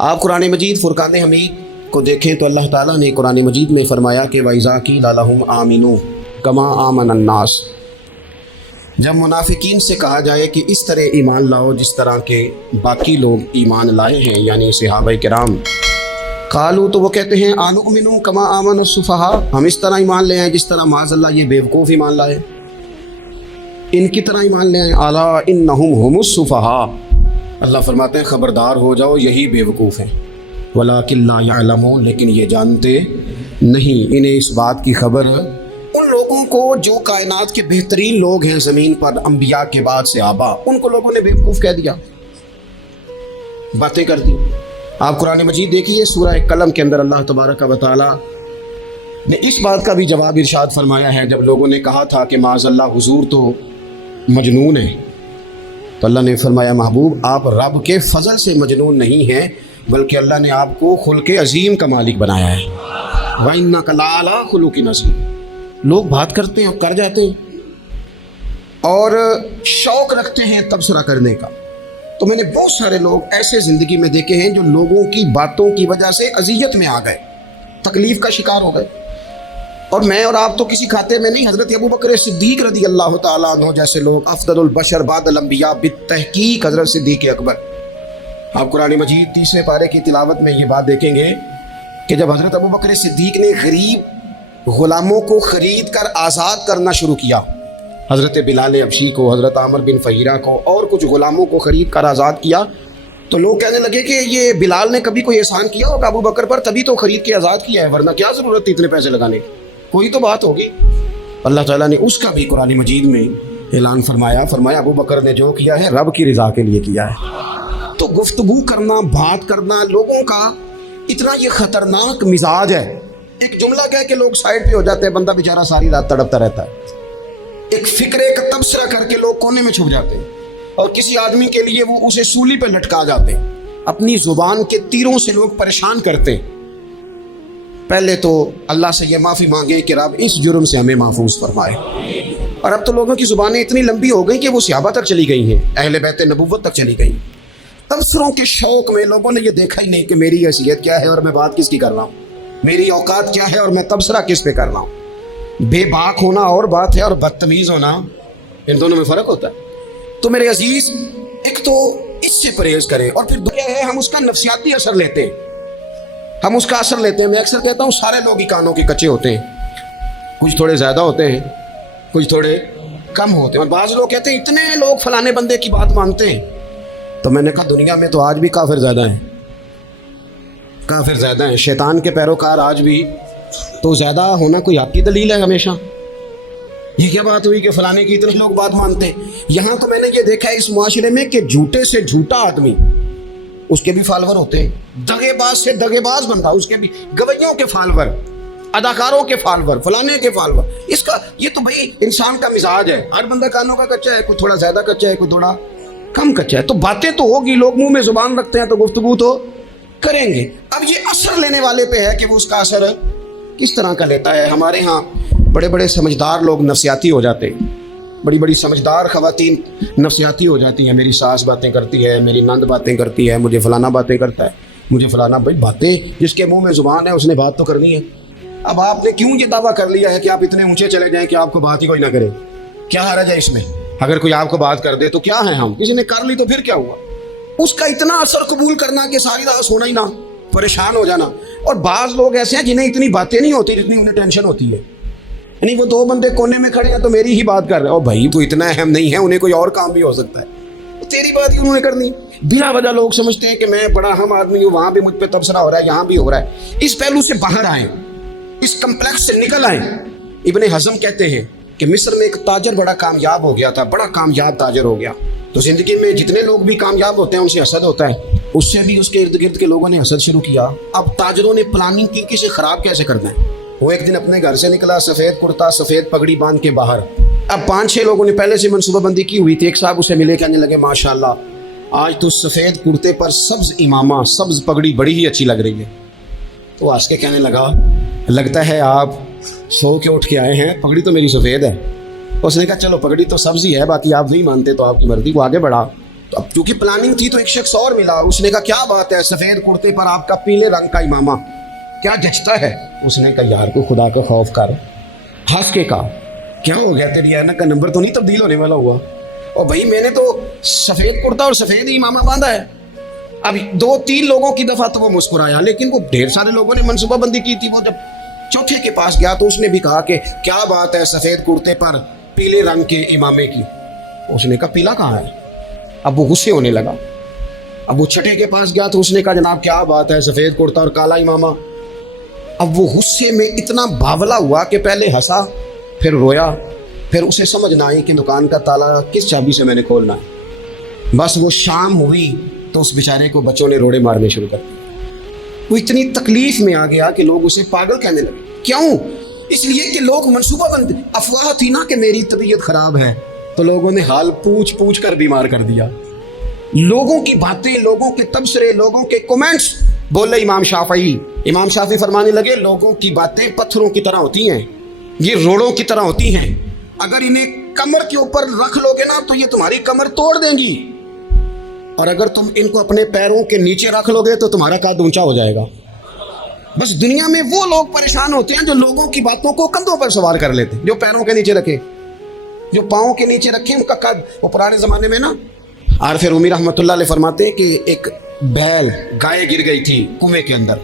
آپ قرآن مجید فرقان حمید کو دیکھیں تو اللہ تعالیٰ نے قرآن مجید میں فرمایا کہ وَإِذَا قِيلَ لَهُمْ آمِنُوا كَمَا آمَنَ النَّاسُ، جب منافقین سے کہا جائے کہ اس طرح ایمان لاؤ جس طرح کے باقی لوگ ایمان لائے ہیں، یعنی صحابہ کرام، قالوا تو وہ کہتے ہیں آنؤمن کما آمن السفہاء، ہم اس طرح ایمان لے آئیں جس طرح معاذ اللہ یہ بیوقوف ایمان لائے، ان کی طرح ایمان لے آئیں۔ الا انہم هم السفہاء، اللہ فرماتے ہیں خبردار ہو جاؤ یہی بیوقوف ہیں، ولکن لا یعلمون، لیکن یہ جانتے نہیں، انہیں اس بات کی خبر ان لوگوں کو جو کائنات کے بہترین لوگ ہیں زمین پر، انبیاء کے بعد صحابہ، ان کو لوگوں نے بیوقوف کہہ دیا، باتیں کر دی۔ آپ قرآن مجید دیکھیے سورہ قلم کے اندر اللہ تبارک و تعالی نے اس بات کا بھی جواب ارشاد فرمایا ہے، جب لوگوں نے کہا تھا کہ معاذ اللہ حضور تو مجنون ہے، تو اللہ نے فرمایا محبوب آپ رب کے فضل سے مجنون نہیں ہیں، بلکہ اللہ نے آپ کو خلق عظیم کا مالک بنایا ہے۔ وَإِنَّكَ لَعَلَىٰ خُلُقٍ عَظِيمٍ، لوگ بات کرتے ہیں اور کر جاتے ہیں اور شوق رکھتے ہیں تبصرہ کرنے کا، تو میں نے بہت سارے لوگ ایسے زندگی میں دیکھے ہیں جو لوگوں کی باتوں کی وجہ سے اذیت میں آ گئے، تکلیف کا شکار ہو گئے، اور میں اور آپ تو کسی کھاتے میں نہیں۔ حضرت ابوبکر صدیق رضی اللہ تعالیٰ عنہ جیسے لوگ، افضل البشر بعد الانبیاء بالتحقیق حضرت صدیق اکبر، آپ قرآن مجید 30ویں پارے کی تلاوت میں یہ بات دیکھیں گے کہ جب حضرت ابوبکر صدیق نے غریب غلاموں کو خرید کر آزاد کرنا شروع کیا، حضرت بلال حبشی کو، حضرت عامر بن فہیرہ کو اور کچھ غلاموں کو خرید کر آزاد کیا، تو لوگ کہنے لگے کہ یہ بلال نے کبھی کوئی احسان کیا ہوگا ابو بکر پر، تبھی تو خرید کے آزاد کیا ہے، ورنہ کیا ضرورت تھی اتنے پیسے لگانے کی، کوئی تو بات ہوگی۔ اللہ تعالیٰ نے اس کا بھی قرآن مجید میں اعلان فرمایا ابو بکر نے جو کیا ہے رب کی رضا کے لیے کیا ہے۔ تو گفتگو کرنا، بات کرنا، لوگوں کا اتنا یہ خطرناک مزاج ہے، ایک جملہ کہہ کے لوگ سائڈ پہ ہو جاتے ہیں، بندہ بیچارہ ساری رات تڑپتا رہتا ہے، ایک فکرے کا تبصرہ کر کے لوگ کونے میں چھپ جاتے ہیں، اور کسی آدمی کے لیے وہ اسے سولی پہ لٹکا جاتے ہیں، اپنی زبان کے تیروں سے لوگ پریشان کرتے ہیں۔ پہلے تو اللہ سے یہ معافی مانگے کہ رب اس جرم سے ہمیں محفوظ فرمائے، اور اب تو لوگوں کی زبانیں اتنی لمبی ہو گئی کہ وہ صحابہ تک چلی گئی ہیں، اہل بیت نبوت تک چلی گئی۔ تبصروں کے شوق میں لوگوں نے یہ دیکھا ہی نہیں کہ میری حیثیت کیا ہے اور میں بات کس کی کر رہا ہوں، میری اوقات کیا ہے اور میں تبصرہ کس پہ کر رہا ہوں۔ بے باک ہونا اور بات ہے اور بدتمیز ہونا، ان دونوں میں فرق ہوتا ہے۔ تو میرے عزیز، ایک تو اس سے پرہیز کریں، اور پھر دوسرا ہے ہم اس کا نفسیاتی اثر لیتے ہیں، ہم اس کا اثر لیتے ہیں۔ میں اکثر کہتا ہوں سارے لوگ ہی کانوں کے کچے ہوتے ہیں، کچھ تھوڑے زیادہ ہوتے ہیں، کچھ تھوڑے کم ہوتے ہیں، اور بعض لوگ کہتے ہیں اتنے لوگ فلانے بندے کی بات مانتے ہیں، تو میں نے کہا دنیا میں تو آج بھی کافر زیادہ ہیں، کافر زیادہ ہیں، شیطان کے پیروکار آج بھی، تو زیادہ ہونا کوئی آپ کی دلیل ہے ہمیشہ؟ یہ کیا بات ہوئی کہ فلانے کی اتنے لوگ بات مانتے ہیں؟ یہاں تو میں نے یہ دیکھا ہے اس معاشرے میں کہ جھوٹے سے جھوٹا آدمی، اس کے بھی فالوور ہوتے ہیں، دغے باز سے دغے باز بندہ، اس کے بھی گویوں کے فالوور، اداکاروں کے فالوور، فلانے کے فالوور۔ اس کا یہ تو بھائی انسان کا مزاج ہے، ہر بندہ کانوں کا کچا ہے، کوئی تھوڑا زیادہ کچا ہے، کوئی تھوڑا کم کچا ہے، تو باتیں تو ہوگی، لوگ منہ میں زبان رکھتے ہیں تو گفتگو تو کریں گے۔ اب یہ اثر لینے والے پہ ہے کہ وہ اس کا اثر کس طرح کا لیتا ہے۔ ہمارے ہاں بڑے بڑے سمجھدار لوگ نفسیاتی ہو جاتے ہیں، بڑی بڑی سمجھدار خواتین نفسیاتی ہو جاتی ہیں، میری ساس باتیں کرتی ہے، میری نند باتیں کرتی ہے، مجھے فلانا باتیں کرتا ہے، مجھے فلانا، بھائی باتیں، جس کے منہ میں زبان ہے اس نے بات تو کرنی ہے۔ اب آپ نے کیوں یہ دعویٰ کر لیا ہے کہ آپ اتنے اونچے چلے جائیں کہ آپ کو بات ہی کوئی نہ کرے؟ کیا حرج ہے اس میں؟ اگر کوئی آپ کو بات کر دے تو کیا ہے، ہم کسی نے کر لی تو پھر کیا ہوا؟ اس کا اتنا اثر قبول کرنا کہ ساری رات سونا ہی نہ، پریشان ہو جانا۔ اور بعض لوگ ایسے ہیں جنہیں اتنی باتیں نہیں ہوتی جتنی انہیں ٹینشن ہوتی ہے، یعنی وہ دو بندے کونے میں کھڑے ہیں تو میری ہی بات کر رہے ہیں، اور بھائی تو اتنا اہم نہیں ہے، انہیں کوئی اور کام بھی ہو سکتا ہے، تیری بات ہی انہوں نے کرنی۔ بلا وجہ لوگ سمجھتے ہیں کہ میں بڑا اہم آدمی ہوں، وہاں بھی مجھ پہ تبصرہ ہو رہا ہے، یہاں بھی ہو رہا ہے۔ اس پہلو سے باہر آئیں، اس کمپلیکس سے نکل آئیں۔ ابن حزم کہتے ہیں کہ مصر میں ایک تاجر بڑا کامیاب ہو گیا تھا، بڑا کامیاب تاجر ہو گیا، تو زندگی میں جتنے لوگ بھی کامیاب ہوتے ہیں ان سے حسد ہوتا ہے، اس سے بھی اس کے ارد گرد کے لوگوں نے حسد شروع کیا۔ اب تاجروں نے پلاننگ کی کہ اسے خراب کیسے کرنا ہے۔ وہ ایک دن اپنے گھر سے نکلا، سفید کرتا سفید پگڑی باندھ کے باہر۔ اب 5-6 لوگوں نے پہلے سے منصوبہ بندی کی ہوئی تھی۔ ایک صاحب اسے ملے، کہنے لگے ماشاءاللہ آج تو سفید کرتے پر سبز امامہ، سبز پگڑی بڑی ہی اچھی لگ رہی ہے۔ تو ہنس کے کہنے لگا لگتا ہے آپ سو کے اٹھ کے آئے ہیں، پگڑی تو میری سفید ہے۔ اس نے کہا چلو پگڑی تو سبز ہی ہے، باقی آپ نہیں مانتے تو آپ کی مرضی۔ وہ آگے بڑھا، تو اب چونکہ پلاننگ تھی تو ایک شخص اور ملا, اس نے کہا کیا بات ہے سفید کرتے پر آپ کا پیلے رنگ کا امامہ کیا جچتا ہے؟ اس نے کہا یار کو خدا کا خوف کر, ہنس کے کہا کیا ہو گیا تیری اینا کا نمبر تو نہیں تبدیل ہونے والا ہوا؟ اور بھائی میں نے تو سفید کرتا اور سفید ہی امامہ باندھا ہے. اب 2-3 لوگوں کی دفعہ تو وہ مسکرایا, لیکن وہ ڈھیر سارے لوگوں نے منصوبہ بندی کی تھی. وہ جب چوتھے کے پاس گیا تو اس نے بھی کہا کہ کیا بات ہے سفید کرتے پر پیلے رنگ کے امامے کی. اس نے کہا پیلا کہاں ہے؟ اب وہ غصے ہونے لگا. اب وہ چھٹے کے پاس گیا تو اس نے کہا جناب کیا بات ہے سفید کرتا اور کالا امامہ. اب وہ غصے میں اتنا باولا ہوا کہ پہلے ہنسا پھر رویا, پھر اسے سمجھ نہ آئی کہ دکان کا تالا کس چابی سے میں نے کھولنا ہے. بس وہ شام ہوئی تو اس بیچارے کو بچوں نے روڑے مارنے شروع کر دیے. وہ اتنی تکلیف میں آ گیا کہ لوگ اسے پاگل کہنے لگے. کیوں؟ اس لیے کہ لوگ منصوبہ بند, افواہ تھی نا کہ میری طبیعت خراب ہے, تو لوگوں نے حال پوچھ پوچھ کر بیمار کر دیا. لوگوں کی باتیں, لوگوں کے تبصرے, لوگوں کے کومنٹس. بولے امام شافعی فرمانے لگے لوگوں کی باتیں پتھروں کی طرح ہوتی ہیں, یہ روڑوں کی طرح ہوتی ہیں. اگر انہیں کمر کے اوپر رکھ لو گے نا تو یہ تمہاری کمر توڑ دیں گی, اور اگر تم ان کو اپنے پیروں کے نیچے رکھ لو گے تو تمہارا قد اونچا ہو جائے گا. بس دنیا میں وہ لوگ پریشان ہوتے ہیں جو لوگوں کی باتوں کو کندھوں پر سوار کر لیتے, جو پیروں کے نیچے رکھے, جو پاؤں کے نیچے رکھے ان کا قد. وہ پرانے زمانے میں نا عارف رومی رحمۃ اللہ علیہ فرماتے ہیں کہ ایک بیل گائے گر گئی تھی کنویں کے اندر.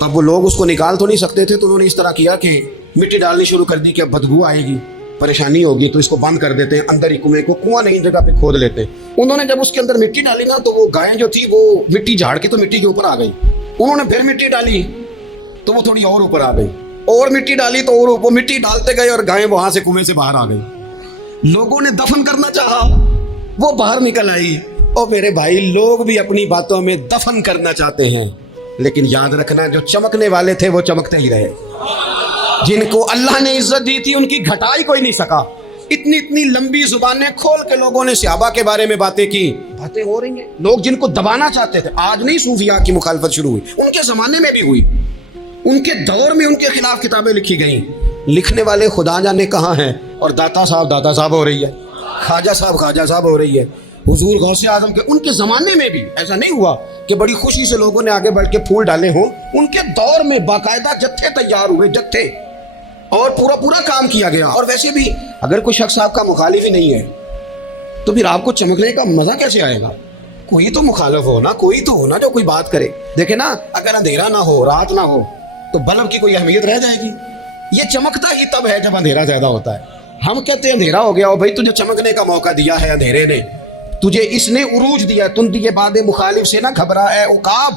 اب وہ لوگ اس کو نکال تو نہیں سکتے تھے, تو انہوں نے اس طرح کیا کہ مٹی ڈالنی شروع کر دی کہ اب بدبو آئے گی, پریشانی ہوگی, تو اس کو بند کر دیتے ہیں اندر ہی کنویں کو, کنواں نہیں جگہ پہ کھود لیتے. انہوں نے جب اس کے اندر مٹی ڈالی نا تو وہ گائے جو تھی وہ مٹی جھاڑ کے تو مٹی کے اوپر آ گئی. انہوں نے پھر مٹی ڈالی تو وہ تھوڑی اور اوپر آ گئی, اور مٹی ڈالی تو اور وہ مٹی ڈالتے گئے اور گائے وہاں سے کنویں سے باہر آ گئی. لوگوں نے دفن کرنا چاہا, وہ باہر نکل آئی. اور میرے بھائی لوگ بھی اپنی باتوں میں دفن کرنا چاہتے ہیں, لیکن یاد رکھنا جو چمکنے والے تھے وہ چمکتے ہی رہے. جن کو اللہ نے عزت دی تھی ان کی گھٹائی کوئی نہیں سکا. اتنی لمبی زبانیں کھول کے لوگوں نے صحابہ کے بارے میں باتیں کی. باتیں ہو رہی ہیں, لوگ جن کو دبانا چاہتے تھے. آج نہیں صوفیاء کی مخالفت شروع ہوئی, ان کے زمانے میں بھی ہوئی, ان کے دور میں ان کے خلاف کتابیں لکھی گئیں. لکھنے والے خدا جانے کہاں ہیں, اور داتا صاحب ہو رہی ہے, خواجہ صاحب ہو رہی ہے. حضور غوث اعظم کے ان کے زمانے میں بھی ایسا نہیں ہوا کہ بڑی خوشی سے لوگوں نے آگے بڑھ کے پھول ڈالے ہوں. ان کے دور میں باقاعدہ جتھے تیار ہوئے, جتھے, اور پورا کام کیا گیا. اور ویسے بھی اگر کوئی شخص آپ کا مخالف ہی نہیں ہے تو پھر آپ کو چمکنے کا مزہ کیسے آئے گا؟ کوئی تو مخالف ہو نا, کوئی تو ہو نا جو کوئی بات کرے. دیکھیں نا, اگر اندھیرا نہ ہو, رات نہ ہو, تو بلب کی کوئی اہمیت رہ جائے گی؟ یہ چمکتا ہی تب ہے جب اندھیرا زیادہ ہوتا ہے. ہم کہتے ہیں اندھیرا ہو گیا, اور بھائی تجھے چمکنے کا موقع دیا ہے اندھیرے نے, تجھے اس نے عروج دیا. تم یہ باد مخالف سے نہ گھبرا اے عقاب,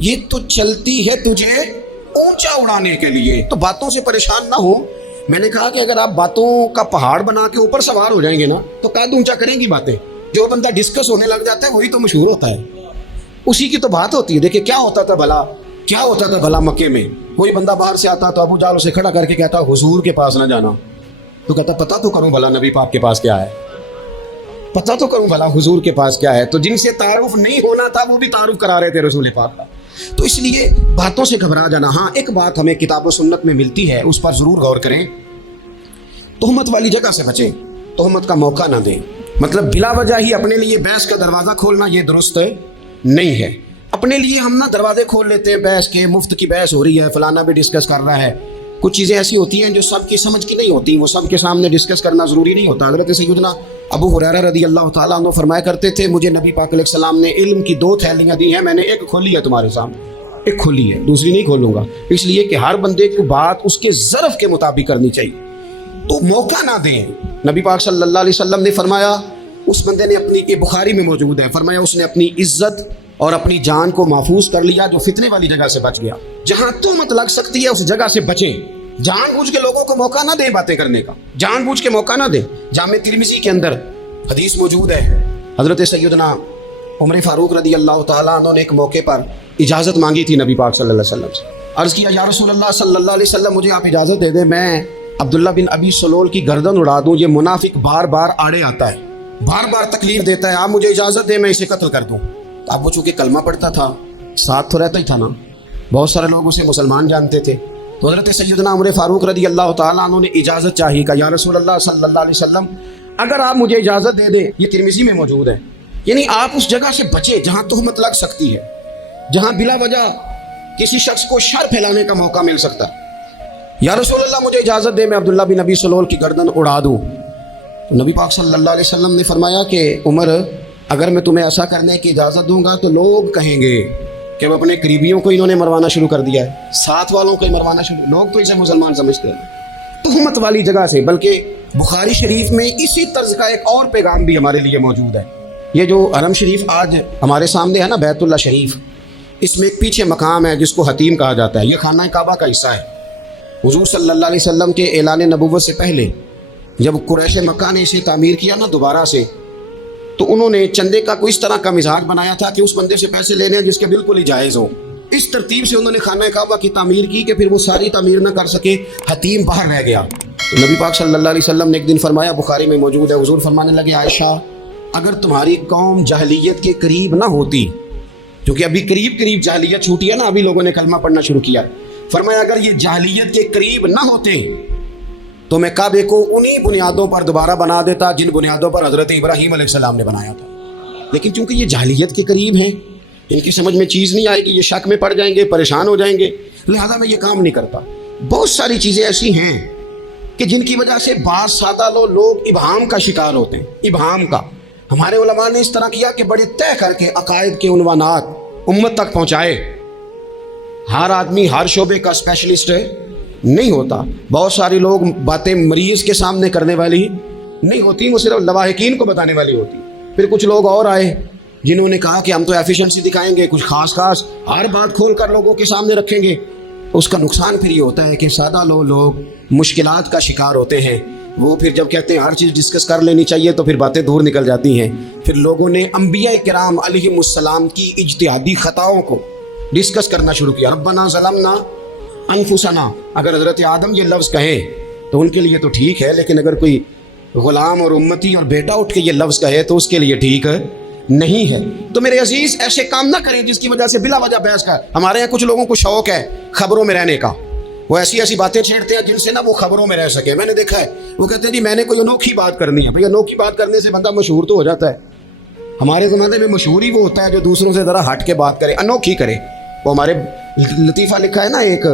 یہ تو چلتی ہے تجھے اونچا اڑانے کے لیے. تو باتوں سے پریشان نہ ہو. میں نے کہا کہ اگر آپ باتوں کا پہاڑ بنا کے اوپر سوار ہو جائیں گے نا تو قد اونچا کریں گی باتیں. جو بندہ ڈسکس ہونے لگ جاتا ہے وہی تو مشہور ہوتا ہے, اسی کی تو بات ہوتی ہے. دیکھیں کیا ہوتا تھا بھلا مکے میں. کوئی بندہ باہر سے آتا تو ابو جال اسے کھڑا کر کے کہتا حضور کے پاس نہ جانا. تو کہتا پتہ تو کروں بھلا نبی پاک کے پاس کیا ہے, پتہ تو کروں بھلا حضور کے پاس کیا ہے. تو جن سے تعارف نہیں ہونا تھا وہ بھی تعارف کرا رہے تھے رسول پاک کا. تو اس لیے باتوں سے گھبرا جانا. ہاں ایک بات ہمیں کتاب و سنت میں ملتی ہے, اس پر ضرور غور کریں. تہمت والی جگہ سے بچیں, تہمت کا موقع نہ دیں. مطلب بلا وجہ ہی اپنے لیے بحث کا دروازہ کھولنا یہ درست نہیں ہے. اپنے لیے ہم نہ دروازے کھول لیتے ہیں بحث کے, مفت کی بحث ہو رہی ہے, فلانا بھی ڈسکس کر رہا ہے. کچھ چیزیں ایسی ہوتی ہیں جو سب کی سمجھ کی نہیں ہوتی, وہ سب کے سامنے ڈسکس کرنا ضروری نہیں ہوتا. حضرت سیدنا ابو ہریرہ رضی اللہ تعالیٰ عنہ فرمایا کرتے تھے مجھے نبی پاک علیہ السلام نے علم کی 2 تھیلیاں دی ہیں, میں نے ایک کھولی ہے تمہارے سامنے, ایک کھولی ہے, دوسری نہیں کھولوں گا. اس لیے کہ ہر بندے کو بات اس کے ظرف کے مطابق کرنی چاہیے. تو موقع نہ دیں. نبی پاک صلی اللہ علیہ وسلم نے فرمایا اس بندے نے اپنی, یہ بخاری میں موجود ہے, فرمایا اس نے اپنی عزت اور اپنی جان کو محفوظ کر لیا جو فتنے والی جگہ سے بچ گیا. جہاں تہمت لگ سکتی ہے اس جگہ سے بچیں. جان بوجھ کے لوگوں کو موقع نہ دیں باتیں کرنے کا, جان بوجھ کے موقع نہ دیں. جامع ترمذی کے اندر حدیث موجود ہے, حضرت سیدنا عمر فاروق رضی اللہ تعالیٰ عنہ نے ایک موقع پر اجازت مانگی تھی نبی پاک صلی اللہ علیہ وسلم سے. عرض کیا یا رسول اللہ صلی اللہ علیہ وسلم مجھے آپ اجازت دے دیں, میں عبداللہ بن ابی سلول کی گردن اڑا دوں, یہ منافق بار بار آڑے آتا ہے, بار بار تکلیف دیتا ہے, آپ مجھے اجازت دیں میں اسے قتل کر دوں. اب وہ چونکہ کلمہ پڑھتا تھا, ساتھ تو رہتا ہی تھا نا, بہت سارے لوگ اسے مسلمان جانتے تھے. تو حضرت سیدنا عمر فاروق رضی اللہ تعالیٰ عنہ نے اجازت چاہی, کہ یا رسول اللہ صلی اللہ علیہ وسلم اگر آپ مجھے اجازت دے دیں, یہ ترمذی میں موجود ہے, یعنی آپ اس جگہ سے بچے جہاں تہمت لگ سکتی ہے، جہاں بلا وجہ کسی شخص کو شر پھیلانے کا موقع مل سکتا ہے۔ یا رسول اللہ مجھے اجازت دے میں عبداللہ بن ابی سلول کی گردن اڑا دوں۔ تو نبی پاک صلی اللہ علیہ وسلم نے فرمایا کہ عمر اگر میں تمہیں ایسا کرنے کی اجازت دوں گا تو لوگ کہیں گے کہ وہ اپنے قریبیوں کو انہوں نے مروانا شروع کر دیا ہے، ساتھ والوں کو ہی مروانا شروع، لوگ تو اسے مسلمان سمجھتے ہیں تہمت والی جگہ سے۔ بلکہ بخاری شریف میں اسی طرز کا ایک اور پیغام بھی ہمارے لیے موجود ہے۔ یہ جو حرم شریف آج ہمارے سامنے ہے نا، بیت اللہ شریف، اس میں ایک پیچھے مقام ہے جس کو حتیم کہا جاتا ہے، یہ خانہ کعبہ کا حصہ ہے۔ حضور صلی اللہ علیہ وسلم کے اعلان نبوت سے پہلے جب قریش مکہ نے اسے تعمیر کیا نا دوبارہ سے، تو انہوں نے چندے کا کوئی اس طرح کا مزاج بنایا تھا کہ اس بندے سے پیسے لینے ہیں جس کے بالکل ہی جائز ہو۔ اس ترتیب سے انہوں نے خانہ کعبہ کی تعمیر کی کہ پھر وہ ساری تعمیر نہ کر سکے، حتیم باہر رہ گیا۔ تو نبی پاک صلی اللہ علیہ وسلم نے ایک دن فرمایا، بخاری میں موجود ہے، حضور فرمانے لگے عائشہ اگر تمہاری قوم جاہلیت کے قریب نہ ہوتی، کیونکہ ابھی قریب جاہلیت چھوٹی ہے نا، ابھی لوگوں نے کلمہ پڑھنا شروع کیا، فرمایا اگر یہ جاہلیت کے قریب نہ ہوتے تو میں کعبے کو انہی بنیادوں پر دوبارہ بنا دیتا جن بنیادوں پر حضرت ابراہیم علیہ السلام نے بنایا تھا۔ لیکن چونکہ یہ جاہلیت کے قریب ہیں، ان کی سمجھ میں چیز نہیں آئے گی، یہ شک میں پڑ جائیں گے، پریشان ہو جائیں گے، لہذا میں یہ کام نہیں کرتا۔ بہت ساری چیزیں ایسی ہیں کہ جن کی وجہ سے بعض سادہ لوگ ابہام کا شکار ہوتے ہیں، ابہام کا۔ ہمارے علماء نے اس طرح کیا کہ بڑے طے کر کے عقائد کے عنوانات امت تک پہنچائے۔ ہر آدمی ہر شعبے کا اسپیشلسٹ نہیں ہوتا، بہت سارے لوگ باتیں مریض کے سامنے کرنے والی نہیں ہوتی، وہ صرف لواحقین کو بتانے والی ہوتی۔ پھر کچھ لوگ اور آئے جنہوں نے کہا کہ ہم تو ایفیشنسی دکھائیں گے، کچھ خاص ہر بات کھول کر لوگوں کے سامنے رکھیں گے۔ اس کا نقصان پھر یہ ہوتا ہے کہ سادہ لوگ مشکلات کا شکار ہوتے ہیں، وہ پھر جب کہتے ہیں ہر چیز ڈسکس کر لینی چاہیے تو پھر باتیں دور نکل جاتی ہیں۔ پھر لوگوں نے انبیاء کرام علیہم السلام کی اجتہادی خطاؤں کو ڈسکس کرنا شروع کیا۔ ربنا ظلمنا انفسنا، اگر حضرت آدم یہ لفظ کہیں تو ان کے لیے تو ٹھیک ہے، لیکن اگر کوئی غلام اور امتی اور بیٹا اٹھ کے یہ لفظ کہے تو اس کے لیے ٹھیک نہیں ہے۔ تو میرے عزیز ایسے کام نہ کریں جس کی وجہ سے بلا وجہ بحث کر۔ ہمارے یہاں کچھ لوگوں کو شوق ہے خبروں میں رہنے کا، وہ ایسی باتیں چھیڑتے ہیں جن سے نا وہ خبروں میں رہ سکے۔ میں نے دیکھا ہے وہ کہتے ہیں جی میں نے کوئی انوکھی بات کرنی ہے۔ بھئی انوکھی بات کرنے سے بندہ مشہور تو ہو جاتا ہے۔ ہمارے زمانے میں مشہور ہی وہ ہوتا ہے جو دوسروں سے ذرا ہٹ کے بات کرے، انوکھی کرے۔ وہ ہمارے لطیفہ لکھا ہے نا، ایک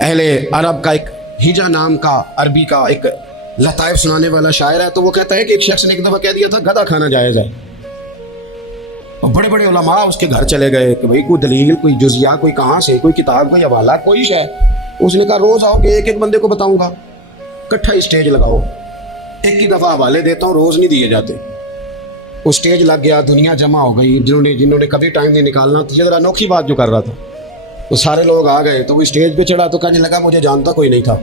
اہل عرب کا ایک ہجا نام کا عربی کا ایک لطائف سنانے والا شاعر ہے، تو وہ کہتا ہے کہ ایک شخص نے ایک دفعہ کہہ دیا تھا گدھا کھانا جائز ہے، اور بڑے بڑے علماء اس کے گھر چلے گئے کہ بھئی کوئی دلیل، کوئی جزیہ، کوئی کہاں سے، کوئی کتاب، کوئی حوالہ، کوئی شے۔ اس نے کہا روز آؤ کہ ایک بندے کو بتاؤں گا، کٹھا اسٹیج لگاؤ، ایک ہی دفعہ حوالے دیتا ہوں، روز نہیں دیے جاتے۔ وہ اسٹیج لگ گیا، دنیا جمع ہو گئی، جنہوں نے کبھی ٹائم نہیں نکالنا تھا، یہ ذرا انوکھی بات جو کر رہا تھا، وہ سارے لوگ آ گئے۔ تو وہ اسٹیج پہ چڑھا تو کہنے لگا مجھے جانتا کوئی نہیں تھا،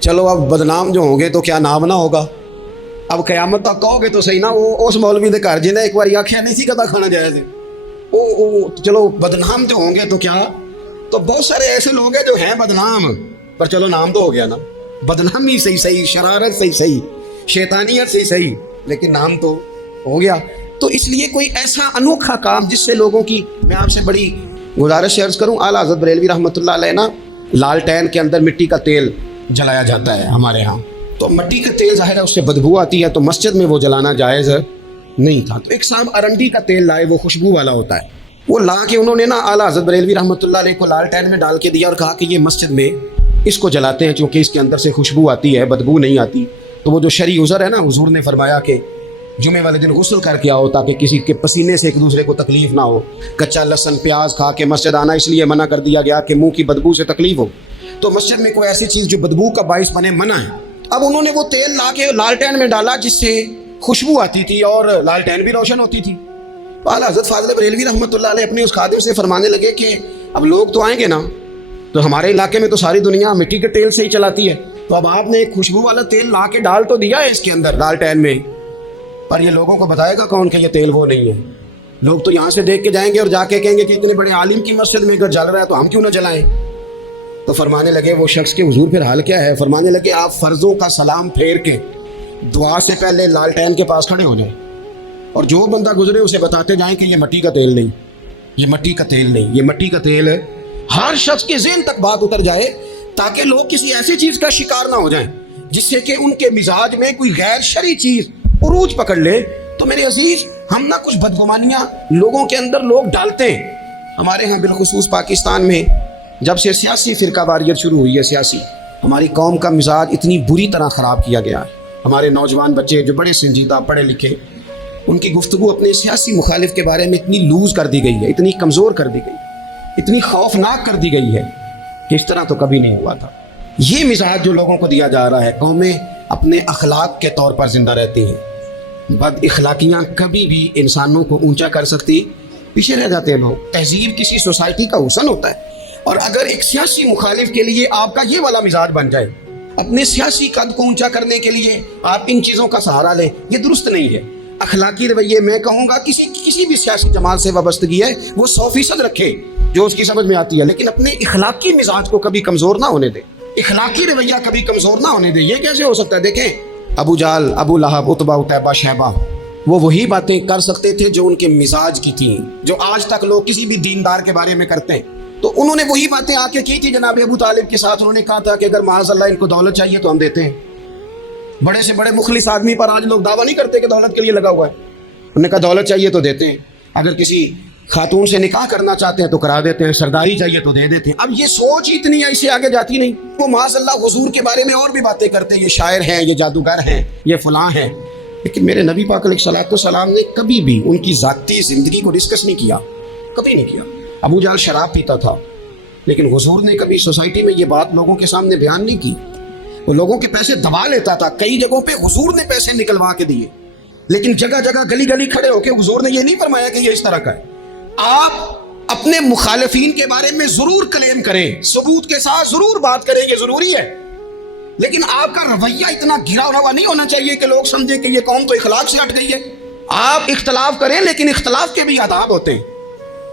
چلو اب بدنام جو ہوں گے تو کیا نام نہ ہوگا، اب قیامت تک کہو گے تو صحیح نا، وہ اس مولوی دے گھر جنہیں ایک بار آخیا نہیں سی گدھا کھانا جائز ہے، چلو بدنام جو ہوں گے تو کیا۔ تو بہت سارے ایسے لوگ ہیں جو ہیں بدنام، پر چلو نام تو ہو گیا نا، بدنامی صحیح، شرارت صحیح، شیطانیت صحیح، لیکن نام تو ہو گیا۔ تو اس لیے کوئی ایسا انوکھا کام جس سے لوگوں کی، میں آپ سے بڑی گزارش عرض کروں، اعلیٰ حضرت بریلوی رحمۃ اللہ علیہ نا، لالٹین کے اندر مٹی کا تیل جلایا جاتا ہے ہمارے ہاں، تو مٹی کا تیل ظاہر ہے اس سے بدبو آتی ہے، تو مسجد میں وہ جلانا جائز نہیں تھا۔ تو ایک صاحب ارنڈی کا تیل لائے، وہ خوشبو والا ہوتا ہے، وہ لا کے انہوں نے نا اعلیٰ حضرت بریلوی رحمۃ اللہ علیہ کو لالٹین میں ڈال کے دیا اور کہا کہ یہ مسجد میں اس کو جلاتے ہیں چونکہ اس کے اندر سے خوشبو آتی ہے، بدبو نہیں آتی۔ تو وہ جو شرعی عذر ہے نا، حضور نے فرمایا کہ جمعے والے دن غسل کر کے آؤ تاکہ کسی کے پسینے سے ایک دوسرے کو تکلیف نہ ہو، کچا لہسن پیاز کھا کے مسجد آنا اس لیے منع کر دیا گیا کہ منہ کی بدبو سے تکلیف ہو، تو مسجد میں کوئی ایسی چیز جو بدبو کا باعث بنے منع ہے۔ اب انہوں نے وہ تیل لا کے لالٹین میں ڈالا جس سے خوشبو آتی تھی اور لالٹین بھی روشن ہوتی تھی۔ اعلیٰ حضرت فاضل بریلوی رحمۃ اللہ علیہ اپنے اس خادم سے فرمانے لگے کہ اب لوگ تو آئیں گے نا، تو ہمارے علاقے میں تو ساری دنیا مٹی کے تیل سے ہی چلاتی ہے، تو اب آپ نے ایک خوشبو والا تیل لا کے ڈال تو دیا ہے اس کے اندر لالٹین میں، پر یہ لوگوں کو بتائے گا کون کہ یہ تیل وہ نہیں ہے؟ لوگ تو یہاں سے دیکھ کے جائیں گے اور جا کے کہیں گے کہ اتنے بڑے عالم کی مسجد میں اگر جل رہا ہے تو ہم کیوں نہ جلائیں۔ تو فرمانے لگے وہ شخص کے حضور پھر حال کیا ہے؟ فرمانے لگے آپ فرضوں کا سلام پھیر کے دعا سے پہلے لالٹین کے پاس کھڑے ہو جائیں اور جو بندہ گزرے اسے بتاتے جائیں کہ یہ مٹی کا تیل نہیں، یہ مٹی کا تیل نہیں، یہ مٹی کا تیل ہے۔ ہر شخص کے ذہن تک بات اتر جائے تاکہ لوگ کسی ایسی چیز کا شکار نہ ہو جائیں جس سے کہ ان کے مزاج میں کوئی غیر شرعی چیز عروج پکڑ لے تو میرے عزیز ہم نہ کچھ بدگمانیاں لوگوں کے اندر لوگ ڈالتے ہیں. ہمارے ہاں بالخصوص پاکستان میں جب سے سیاسی فرقہ واریت شروع ہوئی ہے سیاسی، ہماری قوم کا مزاج اتنی بری طرح خراب کیا گیا ہے. ہمارے نوجوان بچے جو بڑے سنجیدہ پڑھے لکھے، ان کی گفتگو اپنے سیاسی مخالف کے بارے میں اتنی لوز کر دی گئی ہے، اتنی کمزور کر دی گئی، اتنی خوفناک کر دی گئی ہے کہ اس طرح تو کبھی نہیں ہوا تھا. یہ مزاج جو لوگوں کو دیا جا رہا ہے، قومیں اپنے اخلاق کے طور پر زندہ رہتی ہیں. بد اخلاقیاں کبھی بھی انسانوں کو اونچا کر سکتی، پیچھے رہ جاتے ہیں لوگ. تہذیب کسی سوسائٹی کا حسن ہوتا ہے، اور اگر ایک سیاسی مخالف کے لیے آپ کا یہ والا مزاج بن جائے، اپنے سیاسی قد کو اونچا کرنے کے لیے آپ ان چیزوں کا سہارا لیں، یہ درست نہیں ہے. اخلاقی رویے میں کہوں گا کسی بھی سیاسی جماعت سے وابستگی ہے وہ 100% رکھے جو اس کی سمجھ میں آتی ہے، لیکن اپنے اخلاقی مزاج کو کبھی کمزور نہ ہونے دے، اخلاقی رویہ کبھی کمزور نہ ہونے دے. یہ کیسے ہو سکتا ہے؟ دیکھیں ابو جہل، ابو لہب، عتبہ، اتیبہ، شیبہ، وہ وہی باتیں کر سکتے تھے جو ان کے مزاج کی تھیں، جو آج تک لوگ کسی بھی دیندار کے بارے میں کرتے ہیں. تو انہوں نے وہی باتیں آ کے کی تھی جناب ابو طالب کے ساتھ. انہوں نے کہا تھا کہ اگر معاذ اللہ ان کو دولت چاہیے تو ہم دیتے ہیں. بڑے سے بڑے مخلص آدمی پر آج لوگ دعویٰ نہیں کرتے کہ دولت کے لیے لگا ہوا ہے. انہوں نے کہا دولت چاہیے تو دیتے ہیں، اگر کسی خاتون سے نکاح کرنا چاہتے ہیں تو کرا دیتے ہیں، سرداری چاہیے تو دے دیتے ہیں. اب یہ سوچ ہی اتنی ہے، اسے آگے جاتی نہیں. وہ معاذ اللہ حضور کے بارے میں اور بھی باتیں کرتے ہیں، یہ شاعر ہیں، یہ جادوگر ہیں، یہ فلاں ہیں. لیکن میرے نبی پاک علیہ الصلوۃ والسلام نے کبھی بھی ان کی ذاتی زندگی کو ڈسکس نہیں کیا، کبھی نہیں کیا. ابو جہل شراب پیتا تھا، لیکن حضور نے کبھی سوسائٹی میں یہ بات لوگوں کے سامنے بیان نہیں کی. وہ لوگوں کے پیسے دبا لیتا تھا، کئی جگہوں پہ حضور نے پیسے نکلوا کے دیے، لیکن جگہ جگہ گلی گلی کھڑے ہو کے حضور نے یہ نہیں فرمایا کہ یہ اس طرح کا ہے. آپ اپنے مخالفین کے بارے میں ضرور کلیم کریں، ثبوت کے ساتھ ضرور بات کریں، یہ ضروری ہے، لیکن آپ کا رویہ اتنا گرا ہوا نہیں ہونا چاہیے کہ لوگ سمجھیں کہ یہ قوم تو اخلاق سے ہٹ گئی ہے. آپ اختلاف کریں، لیکن اختلاف کے بھی آداب ہوتے ہیں.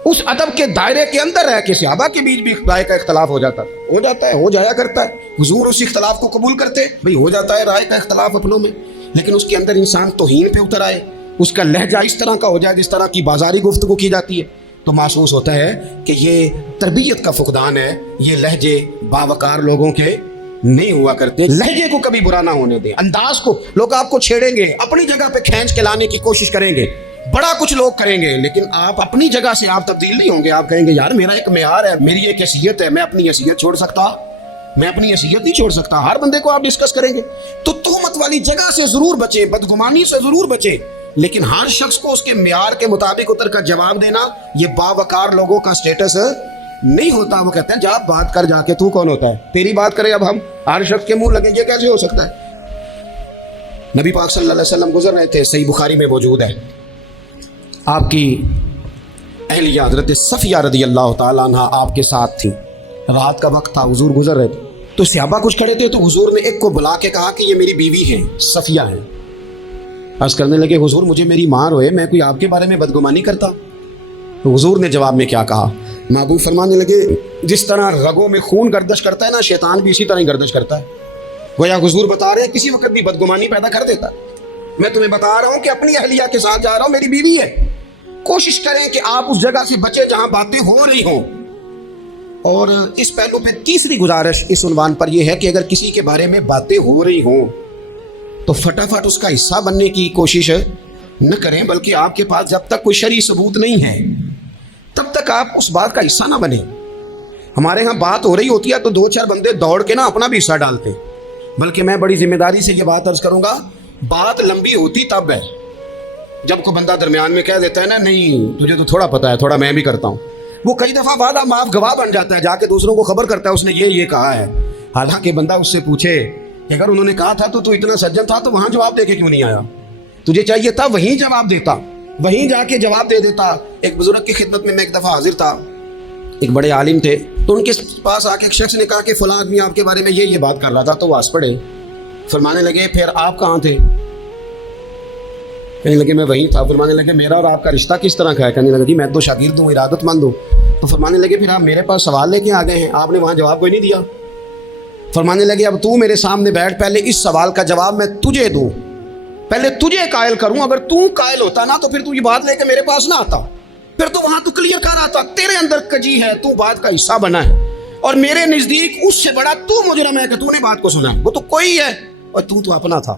اس ادب کے دائرے کے اندر رہ کے صحابہ کے بیچ بھی رائے کا اختلاف ہو جاتا ہے، ہو جایا کرتا ہے. حضور اس اختلاف کو قبول کرتے، بھئی ہو جاتا ہے رائے کا اختلاف اپنوں میں، لیکن اس کے اندر انسان توہین پہ اتر آئے، اس کا لہجہ اس طرح کا ہو جائے جس طرح کی بازاری گفتگو کی جاتی ہے، تو محسوس ہوتا ہے کہ یہ تربیت کا فقدان ہے. یہ لہجے باوقار لوگوں کے نہیں ہوا کرتے. لہجے کو کبھی برا نہ ہونے دیں، انداز کو. لوگ آپ کو چھیڑیں گے، اپنی جگہ پہ کھینچ کے لانے کی کوشش کریں گے، بڑا کچھ لوگ کریں گے، لیکن آپ اپنی جگہ سے آپ تبدیل نہیں ہوں گے. آپ کہیں گے یار میرا ایک معیار ہے، میری ایک حیثیت ہے، میں اپنی حیثیت چھوڑ سکتا، میں اپنی حیثیت نہیں چھوڑ سکتا. ہر بندے کو آپ ڈسکس کریں گے. تو تہمت والی جگہ سے ضرور بچیں، بدگمانی سے ضرور بچیں، لیکن ہر شخص کو اس کے معیار کے مطابق اتر کر جواب دینا یہ باوقار لوگوں کا سٹیٹس نہیں ہوتا. وہ کہتے ہیں جا بات کر، جا کے تو کون ہوتا ہے تیری بات کرے، اب ہم ہر شخص کے منہ لگیں، یہ کیسے ہو سکتا ہے؟ نبی پاک صلی اللہ علیہ وسلم گزر رہے تھے، صحیح بخاری میں موجود ہے، آپ کی اہلیہ حضرت صفیہ رضی اللہ تعالیٰ عنہ آپ کے ساتھ تھی. رات کا وقت تھا، حضور گزر رہے تھے، تو صحابہ کچھ کھڑے تھے، تو حضور نے ایک کو بلا کے کہا کہ یہ میری بیوی ہے، صفیہ ہے. عرض کرنے لگے حضور مجھے میری ماں روئے، میں کوئی آپ کے بارے میں بدگمانی کرتا؟ تو حضور نے جواب میں کیا کہا؟ محبوب فرمانے لگے جس طرح رگوں میں خون گردش کرتا ہے نا، شیطان بھی اسی طرح ہی گردش کرتا ہے. گویا حضور بتا رہے ہیں کسی وقت بھی بدگمانی پیدا کر دیتا. میں تمہیں بتا رہا ہوں کہ اپنی اہلیہ کے ساتھ جا رہا ہوں، میری بیوی ہے. کوشش کریں کہ آپ اس جگہ سے بچے جہاں باتیں ہو رہی ہوں. اور اس پہلو پہ تیسری گزارش اس عنوان پر یہ ہے کہ اگر کسی کے بارے میں باتیں ہو رہی ہوں تو فٹافٹ اس کا حصہ بننے کی کوشش نہ کریں، بلکہ آپ کے پاس جب تک کوئی شرعی ثبوت نہیں ہے تب تک آپ اس بات کا حصہ نہ بنیں. ہمارے ہاں بات ہو رہی ہوتی ہے تو 2-4 بندے دوڑ کے نا اپنا بھی حصہ ڈالتے، بلکہ میں بڑی ذمہ داری سے یہ بات عرض کروں گا، بات لمبی ہوتی تب ہے جب کوئی بندہ درمیان میں کہہ دیتا ہے نا نہیں تجھے تو تھوڑا پتا ہے، تھوڑا میں بھی کرتا ہوں. وہ کئی دفعہ وعدہ معاف گواہ بن جاتا ہے، جا کے دوسروں کو خبر کرتا ہے اس نے یہ کہا ہے. حالانکہ بندہ اس سے پوچھے کہ اگر انہوں نے کہا تھا تو اتنا سجن تھا تو وہاں جواب دے کے کیوں نہیں آیا؟ تجھے چاہیے تھا وہیں جواب دیتا، وہیں جا کے جواب دے دیتا. ایک بزرگ کی خدمت میں ایک دفعہ حاضر تھا، ایک بڑے عالم تھے، تو ان کے پاس آ کے ایک شخص نے کہا کہ فلاں آدمی آپ کے بارے میں یہ بات کر رہا تھا. تو وہ ہنس پڑے، فرمانے لگے پھر آپ کہاں تھے؟ کہنے لگے میں وہیں تھا. فرمانے لگے میرا اور آپ کا رشتہ کس طرح کا ہے؟ کہنے لگے جی میں تو شاگرد ہوں، ارادت مند ہوں. تو فرمانے لگے پھر آپ میرے پاس سوال لے کے آ گئے ہیں، آپ نے وہاں جواب کوئی نہیں دیا. فرمانے لگے اب تو میرے سامنے بیٹھ، پہلے اس سوال کا جواب میں تجھے دوں، پہلے تجھے قائل کروں. اگر تو قائل ہوتا نا تو پھر تو یہ بات لے کے میرے پاس نہ آتا، پھر تو وہاں تو کلیئر کر آتا. تیرے اندر کجی ہے، تو بات کا حصہ بنا ہے، اور میرے نزدیک اس سے بڑا تو مجرم ہے کہ تو نے بات کو سنا ہے. وہ تو کوئی ہے اور تو اپنا تھا.